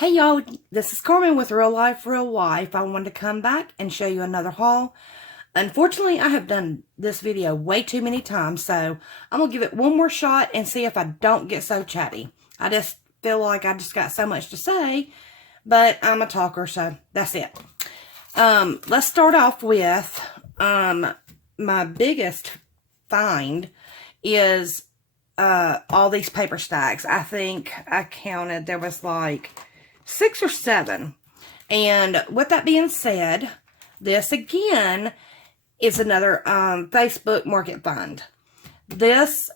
Hey y'all, this is Carmen with Real Life, Real Wife. I wanted to come back and show you another haul. Unfortunately, I have done this video way too many times, so I'm going to give it one more shot and see if I don't get so chatty. I just feel like I just got so much to say, but I'm a talker, so that's it. Let's start off with my biggest find is all these paper stacks. I think I counted there was like 6 or 7. And with that being said, this again is another Facebook Market Find. This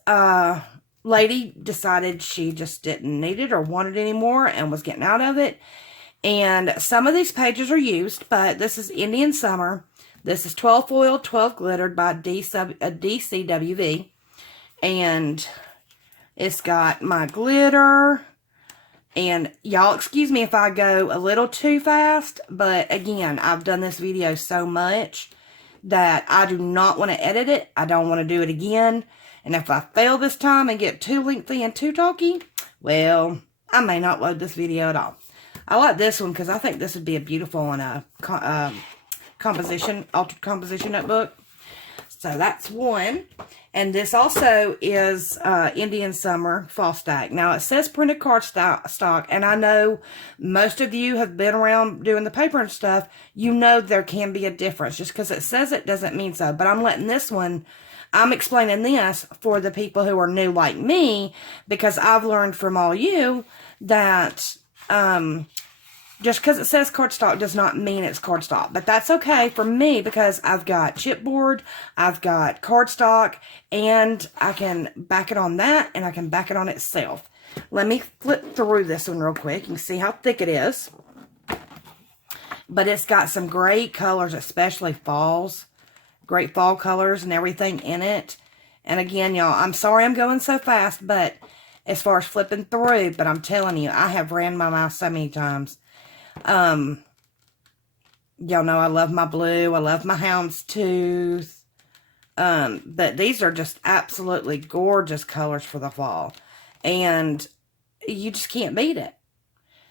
lady decided she just didn't need it or want it anymore and was getting out of it. And some of these pages are used, but this is Indian Summer. This is 12 foil, 12 glittered by DCWV. And it's got my glitter. And y'all excuse me if I go a little too fast, but again, I've done this video so much that I do not want to edit it. I don't want to do it again. And if I fail this time and get too lengthy and too talky, well, I may not load this video at all. I like this one because I think this would be a beautiful on a altered composition notebook. So that's one. And this also is Indian Summer Fall Stack. Now, it says printed card stock, and I know most of you have been around doing the paper and stuff. You know there can be a difference. Just because it says it doesn't mean so. But I'm letting this one, I'm explaining this for the people who are new like me, because I've learned from all you that just because it says cardstock does not mean it's cardstock. But that's okay for me because I've got chipboard, I've got cardstock, and I can back it on that, and I can back it on itself. Let me flip through this one real quick. You can see how thick it is. But it's got some great colors, especially falls. Great fall colors and everything in it. And again, y'all, I'm sorry I'm going so fast, but as far as flipping through, but I'm telling you, I have ran my mouth so many times. Y'all know I love my blue. I love my houndstooth. But these are just absolutely gorgeous colors for the fall. And you just can't beat it.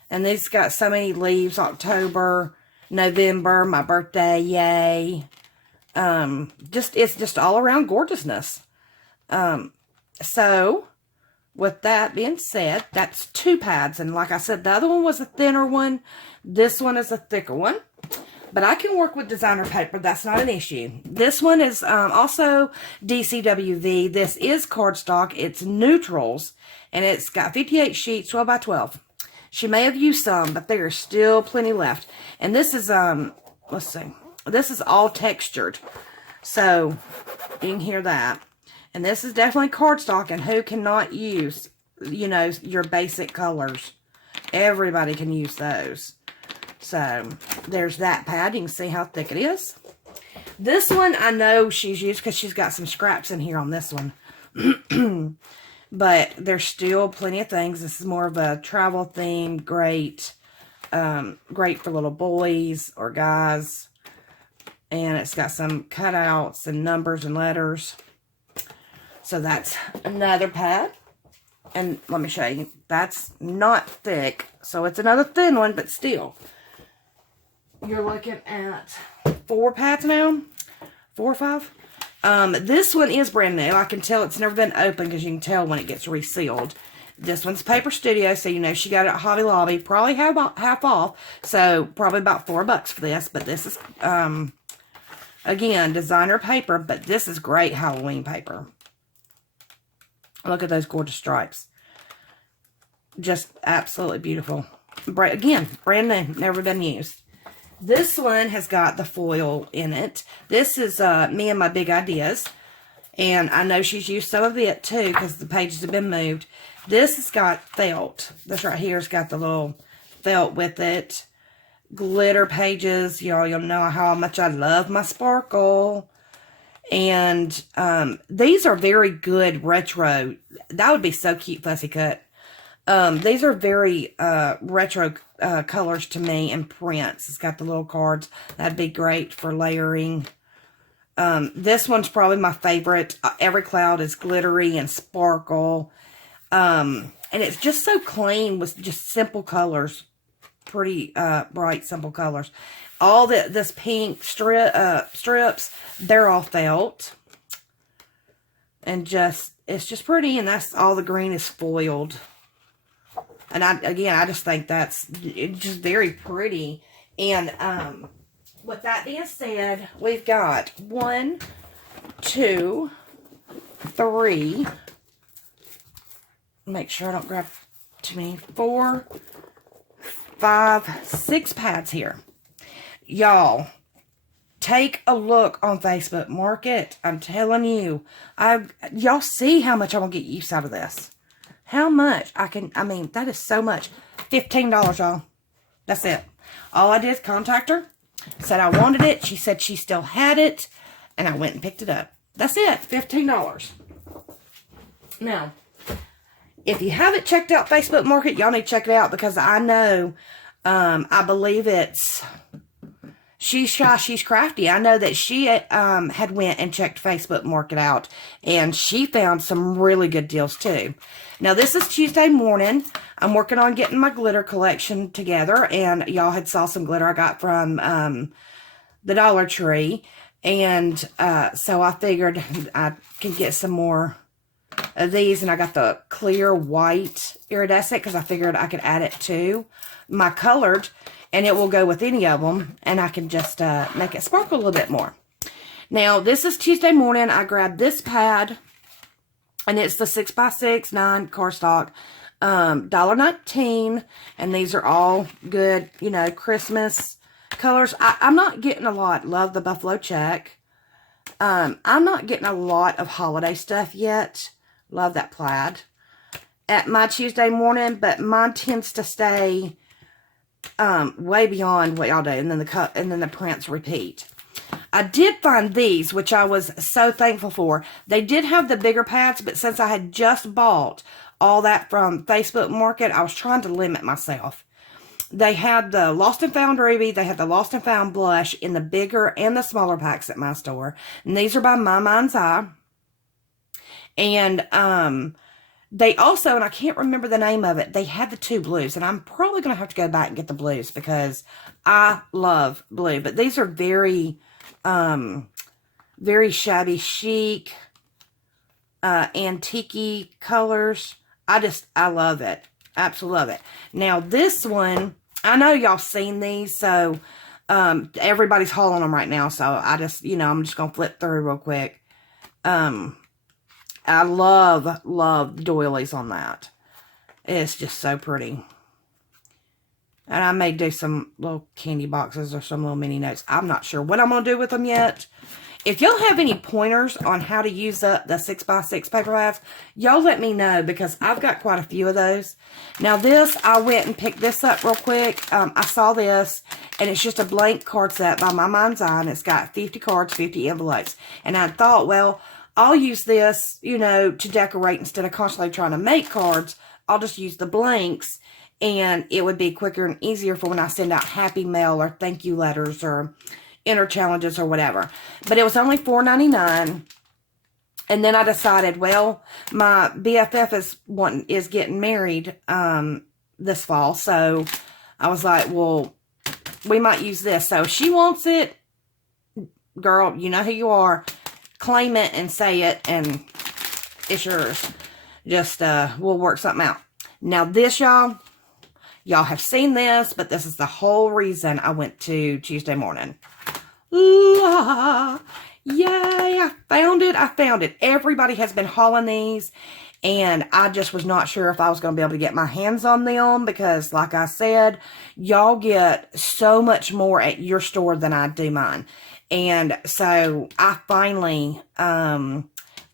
And these got so many leaves. October, November, my birthday, yay. It's just all around gorgeousness. So with that being said, that's 2 pads. And like I said, the other one was a thinner one. This one is a thicker one. But I can work with designer paper. That's not an issue. This one is also DCWV. This is cardstock. It's neutrals. And it's got 58 sheets, 12 by 12. She may have used some, but there are still plenty left. And this is, let's see. This is all textured. So, you can hear that. And this is definitely cardstock, and who cannot use, you know, your basic colors? Everybody can use those. So, there's that pad. You can see how thick it is. This one, I know she's used because she's got some scraps in here on this one. But there's still plenty of things. This is more of a travel theme. Great. Great for little boys or guys. And it's got some cutouts and numbers and letters. So that's another pad. And let me show you. That's not thick. So it's another thin one, but still. You're looking at 4 pads now. 4 or 5. This one is brand new. I can tell it's never been opened because you can tell when it gets resealed. This one's Paper Studio, so you know she got it at Hobby Lobby. Probably half off. So probably about $4 for this. But this is, again, designer paper. But this is great Halloween paper. Look at those gorgeous stripes. Just absolutely beautiful. Again, brand new. Never been used. This one has got the foil in it. This is Me and My Big Ideas. And I know she's used some of it too because the pages have been moved. This has got felt. This right here has got the little felt with it. Glitter pages. Y'all, you'll know how much I love my sparkle. And these are very good retro. That would be so cute, Fussy Cut. These are very retro colors to me and prints. It's got the little cards. That'd be great for layering. This one's probably my favorite. Every cloud is glittery and sparkle. And it's just so clean with just simple colors. pretty bright, simple colors. All this pink strips, they're all felt. And it's just pretty, and that's all the green is foiled. And I just think that's just very pretty. And with that being said, we've got 1, 2, 3. Make sure I don't grab too many. 4, 5, 6 pads here. Y'all, take a look on Facebook Market. I'm telling you, y'all see how much I'm gonna get use out of this. How much I mean, that is so much. $15, y'all. That's it. All I did is contact her, said I wanted it. She said she still had it, and I went and picked it up. That's it. $15. Now, if you haven't checked out Facebook Market, y'all need to check it out, because I know, I believe it's She's Shy, She's Crafty. I know that she had went and checked Facebook Market out, and she found some really good deals too. Now, this is Tuesday morning. I'm working on getting my glitter collection together, and y'all had saw some glitter I got from the Dollar Tree, and so I figured I could get some more of these, and I got the clear white iridescent because I figured I could add it to my colored, and it will go with any of them, and I can just make it sparkle a little bit more. Now, this is Tuesday morning. I grabbed this pad, and it's the 6x6 9 cardstock, $1.19, and these are all good, you know, Christmas colors. I'm not getting a lot. Love the buffalo check. I'm not getting a lot of holiday stuff yet. Love that plaid at my Tuesday morning, but mine tends to stay way beyond what y'all do, and then the prints repeat. I did find these, which I was so thankful for. They did have the bigger pads, but since I had just bought all that from Facebook Market, I was trying to limit myself. They had the Lost and Found Ruby. They had the Lost and Found Blush in the bigger and the smaller packs at my store. And these are by My Mind's Eye. And they also, and I can't remember the name of it, they had the 2 blues. And I'm probably going to have to go back and get the blues because I love blue. But these are very, very shabby chic, antique colors. I love it. Absolutely love it. Now, this one, I know y'all seen these, so everybody's hauling them right now. So I just, you know, I'm just going to flip through real quick. I love doilies on that. It's just so pretty. And I may do some little candy boxes or some little mini notes. I'm not sure what I'm going to do with them yet. If y'all have any pointers on how to use the 6x6 paper pads, y'all let me know, because I've got quite a few of those. Now this, I went and picked this up real quick. I saw this, and it's just a blank card set by My Mind's Eye, and it's got 50 cards, 50 envelopes. And I thought, well, I'll use this, you know, to decorate instead of constantly trying to make cards. I'll just use the blanks, and it would be quicker and easier for when I send out happy mail or thank you letters or inner challenges or whatever. But it was only $4.99. And then I decided, well, my BFF is getting married this fall. So I was like, well, we might use this. So if she wants it, girl, you know who you are. Claim it and say it, and it's yours. Just, we'll work something out. Now this, y'all have seen this, but this is the whole reason I went to Tuesday morning. Yay, I found it. Everybody has been hauling these, and I just was not sure if I was going to be able to get my hands on them, because like I said, y'all get so much more at your store than I do mine. And so I finally found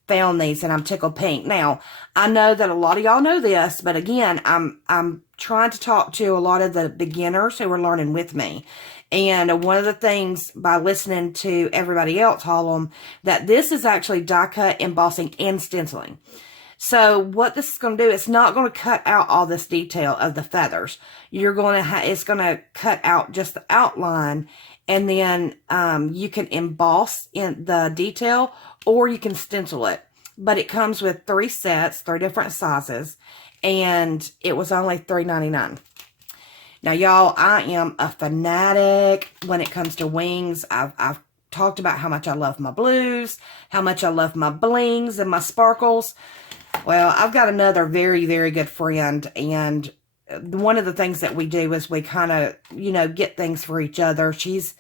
these, and I'm tickled pink. Now, I know that a lot of y'all know this, but again, I'm trying to talk to a lot of the beginners who are learning with me. And one of the things, by listening to everybody else haul them, that this is actually die cut, embossing, and stenciling. So what this is going to do, it's not going to cut out all this detail of the feathers. It's going to cut out just the outline, and then you can emboss in the detail, or you can stencil it. But it comes with 3 sets, 3 different sizes, and it was only $3.99. Now, y'all, I am a fanatic when it comes to wings. I've talked about how much I love my blues, how much I love my blings and my sparkles. Well, I've got another very, very good friend, and one of the things that we do is we kind of, you know, get things for each other. She's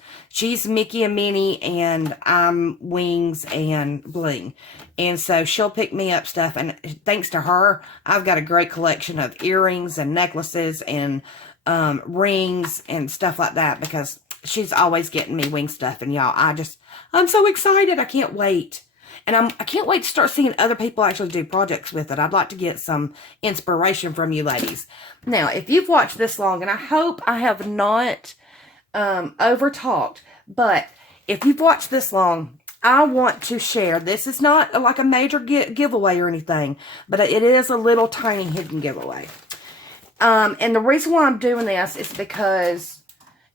Mickey and Minnie, and I'm Wings and Bling. And so she'll pick me up stuff, and thanks to her, I've got a great collection of earrings and necklaces and rings and stuff like that, because she's always getting me wing stuff. And y'all, I'm so excited. I can't wait. And I can't wait to start seeing other people actually do projects with it. I'd like to get some inspiration from you ladies. Now, if you've watched this long, and I hope I have not over-talked, but if you've watched this long, I want to share. This is not like a major giveaway or anything, but it is a little tiny hidden giveaway. And the reason why I'm doing this is because,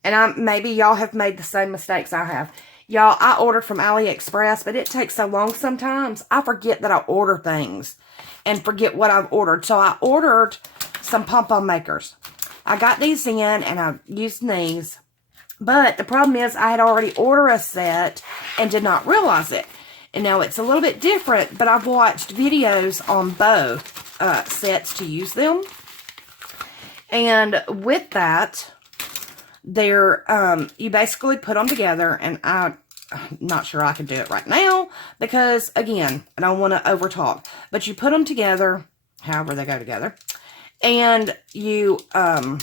and maybe y'all have made the same mistakes I have. Y'all, I ordered from AliExpress, but it takes so long sometimes. I forget that I order things and forget what I've ordered. So I ordered some pom-pom makers. I got these in, and I used these. But the problem is I had already ordered a set and did not realize it. And now it's a little bit different, but I've watched videos on both sets to use them. And with that, you basically put them together, and I'm not sure I can do it right now because, again, I don't want to over talk, but you put them together however they go together, and you oh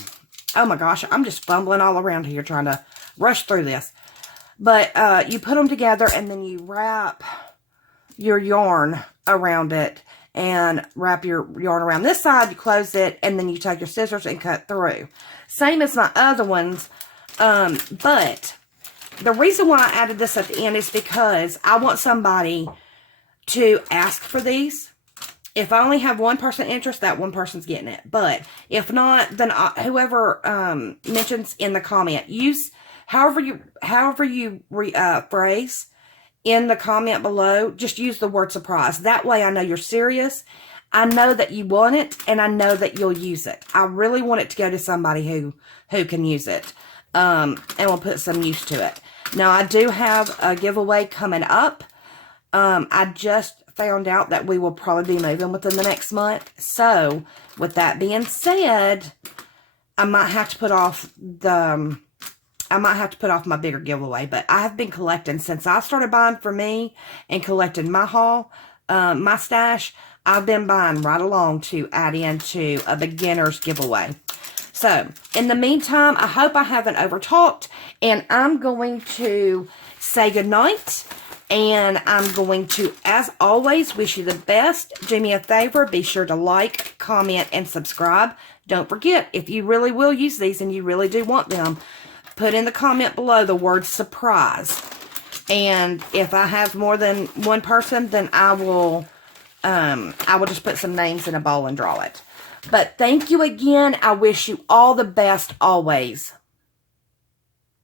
my gosh, I'm just fumbling all around here trying to rush through this, but you put them together, and then you wrap your yarn around it, and wrap your yarn around this side, you close it, and then you take your scissors and cut through. Same as my other ones, but the reason why I added this at the end is because I want somebody to ask for these. If I only have one person interested, that one person's getting it. But if not, then whoever mentions in the comment, use however you phrase in the comment below, just use the word surprise. That way I know you're serious. I know that you want it, and I know that you'll use it. I really want it to go to somebody who can use it, and will put some use to it. Now, I do have a giveaway coming up. I just found out that we will probably be moving within the next month. So, with that being said, I might have to put off my bigger giveaway, but I have been collecting since I started buying for me and collecting my haul, my stash. I've been buying right along to add into a beginner's giveaway. So, in the meantime, I hope I haven't over-talked, and I'm going to say goodnight, and I'm going to, as always, wish you the best. Do me a favor, be sure to like, comment, and subscribe. Don't forget, if you really will use these and you really do want them, put in the comment below the word surprise. And if I have more than one person, then I will just put some names in a bowl and draw it. But thank you again. I wish you all the best always.